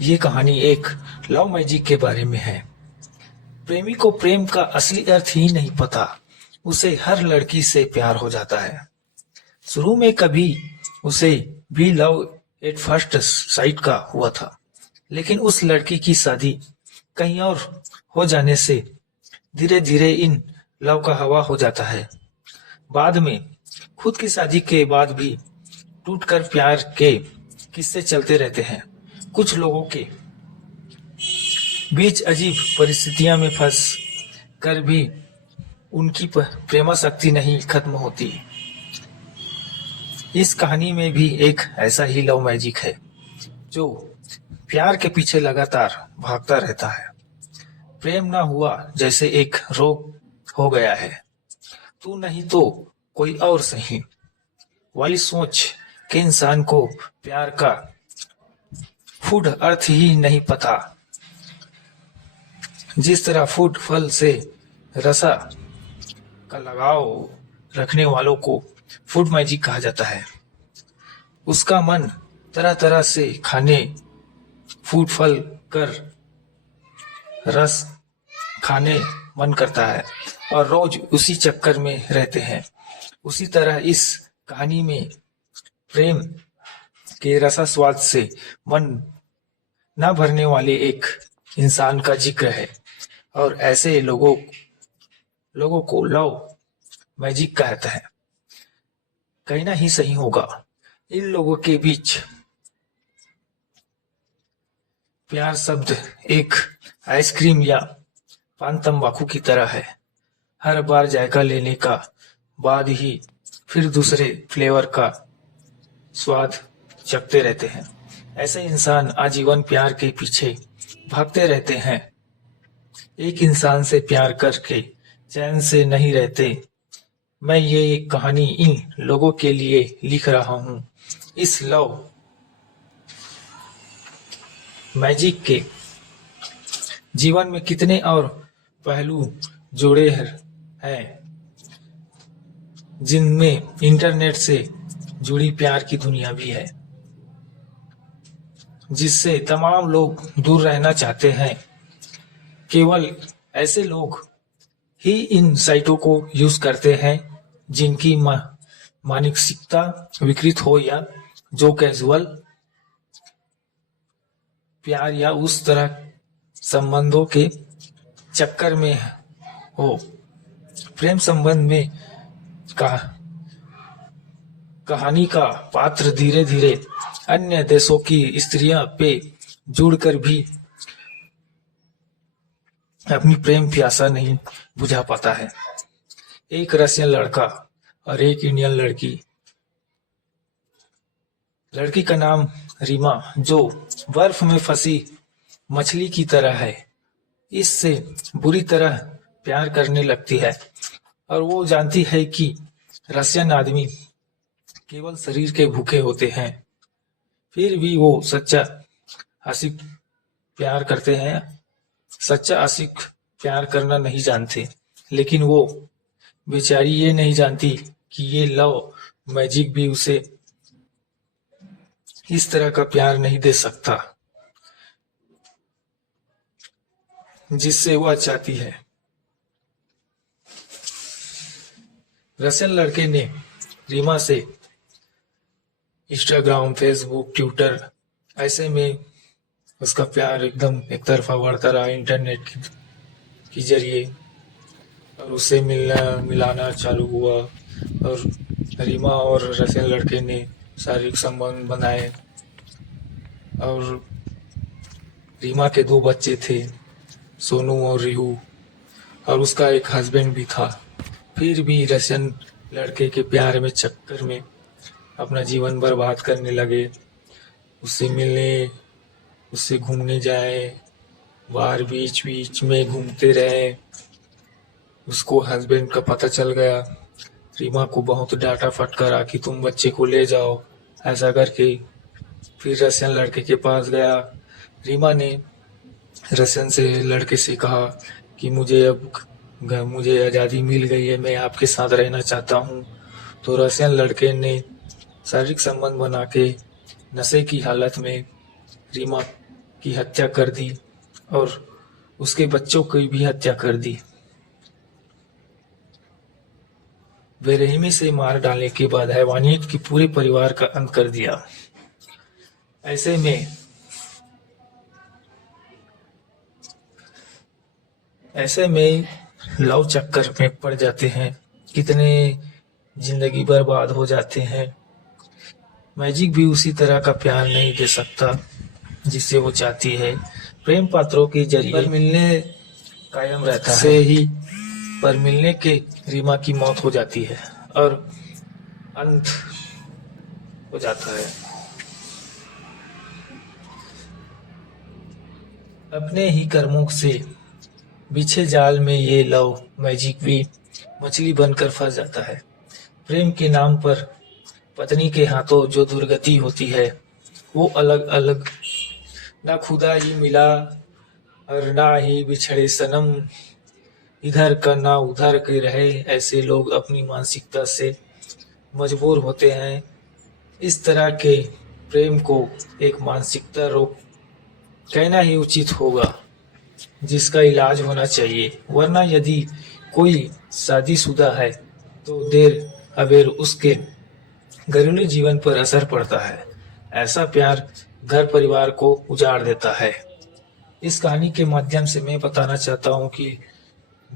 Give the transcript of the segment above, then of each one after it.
ये कहानी एक लव मैजिक के बारे में है। प्रेमी को प्रेम का असली अर्थ ही नहीं पता, उसे हर लड़की से प्यार हो जाता है। शुरू में कभी उसे भी लव एट फर्स्ट साइट का हुआ था, लेकिन उस लड़की की शादी कहीं और हो जाने से धीरे धीरे इन लव का हवा हो जाता है। बाद में खुद की शादी के बाद भी टूटकर प्यार के किस्से चलते रहते हैं। कुछ लोगों के बीच अजीब परिस्थितियां में फंस कर भी उनकी प्रेमा शक्ति नहीं खत्म होती। इस कहानी में भी एक ऐसा ही लव मैजिक है जो प्यार के पीछे लगातार भागता रहता है। प्रेम ना हुआ जैसे एक रोग हो गया है, तू नहीं तो कोई और सही वाली सोच के इंसान को प्यार का फूड अर्थ ही नहीं पता। जिस तरह फूड फल से रसा का लगाव रखने वालों को फूड मैजिक कहा जाता है। उसका मन तरह तरह से खाने फूड फल कर रस खाने मन करता है और रोज उसी चक्कर में रहते हैं। उसी तरह इस कहानी में प्रेम के रसा स्वाद से मन न भरने वाले एक इंसान का जिक्र है और ऐसे लोगों को लव मैजिक कहता है। कहना ही सही होगा, इन लोगों के बीच प्यार शब्द एक आइसक्रीम या पान तंबाकू की तरह है। हर बार जायका लेने का बाद ही फिर दूसरे फ्लेवर का स्वाद चखते रहते हैं। ऐसे इंसान आजीवन प्यार के पीछे भागते रहते हैं। एक इंसान से प्यार करके चैन से नहीं रहते। मैं ये कहानी इन लोगों के लिए लिख रहा हूँ। इस लव मैजिक के जीवन में कितने और पहलू जुड़े हैं, जिनमें इंटरनेट से जुड़ी प्यार की दुनिया भी है, जिससे तमाम लोग दूर रहना चाहते हैं। केवल ऐसे लोग ही इन साइटों को यूज करते हैं जिनकी मानसिकता विकृत हो या जो कैजुअल प्यार या उस तरह संबंधों के चक्कर में हो। प्रेम संबंध में कहानी का पात्र धीरे धीरे अन्य देशों की स्त्रियां पे जुड़कर भी अपनी प्रेम प्यासा नहीं बुझा पाता है। एक रशियन लड़का और एक इंडियन लड़की का नाम रीमा, जो बर्फ में फंसी मछली की तरह है, इससे बुरी तरह प्यार करने लगती है और वो जानती है कि रशियन आदमी केवल शरीर के भूखे होते हैं। फिर भी वो सच्चा आशिक प्यार करते हैं। सच्चा आशिक प्यार करना नहीं जानते, लेकिन वो बेचारी ये नहीं जानती कि ये लव मैजिक भी उसे इस तरह का प्यार नहीं दे सकता जिससे वह चाहती है। रशियन लड़के ने रीमा से इंस्टाग्राम, फेसबुक, ट्विटर ऐसे में उसका प्यार एकदम एक तरफा बढ़ता रहा इंटरनेट के जरिए, और उससे मिलाना चालू हुआ और रीमा और रशियन लड़के ने शारीरिक संबंध बनाए और रीमा के 2 बच्चे थे, सोनू और रिहू, और उसका एक हस्बैंड भी था। फिर भी रशियन लड़के के प्यार में चक्कर में अपना जीवन बर्बाद करने लगे। उससे मिलने, उससे घूमने जाए, बाहर बीच बीच में घूमते रहे। उसको हस्बैंड का पता चल गया। रीमा को बहुत डांटा फटकारा कि तुम बच्चे को ले जाओ, ऐसा करके फिर रशियन लड़के के पास गया। रीमा ने रशियन से लड़के से कहा कि मुझे आज़ादी मिल गई है, मैं आपके साथ रहना चाहता हूँ। तो रशियन लड़के ने शारीरिक संबंध बना के नशे की हालत में रीमा की हत्या कर दी और उसके बच्चों की भी हत्या कर दी। बेरहमी से मार डालने के बाद हैवानियत की पूरे परिवार का अंत कर दिया। ऐसे में लव चक्कर में पड़ जाते हैं, कितने जिंदगी बर्बाद हो जाते हैं। मैजिक भी उसी तरह का प्यार नहीं दे सकता जिसे वो चाहती है। प्रेम पात्रों के जरिए पर मिलने कायम रहता है, से ही पर मिलने के रीमा की मौत हो जाती है और अंत हो जाता है। अपने ही कर्मों से बिछे जाल में ये लव मैजिक भी मछली बनकर फंस जाता है। प्रेम के नाम पर पत्नी के हाथों जो दुर्गति होती है वो अलग अलग, ना खुदा ही मिला और ना ही बिछड़े सनम, इधर का ना उधर के रहे। ऐसे लोग अपनी मानसिकता से मजबूर होते हैं। इस तरह के प्रेम को एक मानसिकता रोग कहना ही उचित होगा, जिसका इलाज होना चाहिए। वरना यदि कोई शादीशुदा है तो देर अबेर उसके घरेलू जीवन पर असर पड़ता है। ऐसा प्यार घर परिवार को उजाड़ देता है। इस कहानी के माध्यम से मैं बताना चाहता हूँ कि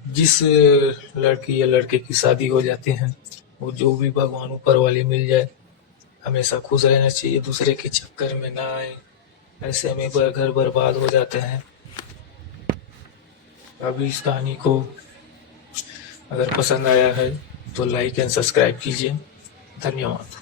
जिस लड़की या लड़के की शादी हो जाती है, वो जो भी भगवान ऊपर वाली मिल जाए, हमेशा खुश रहना चाहिए, दूसरे के चक्कर में ना आए। ऐसे में घर बर्बाद हो जाते हैं। अभी इस कहानी को अगर पसंद आया है तो लाइक एंड सब्सक्राइब कीजिए। धन्यवाद।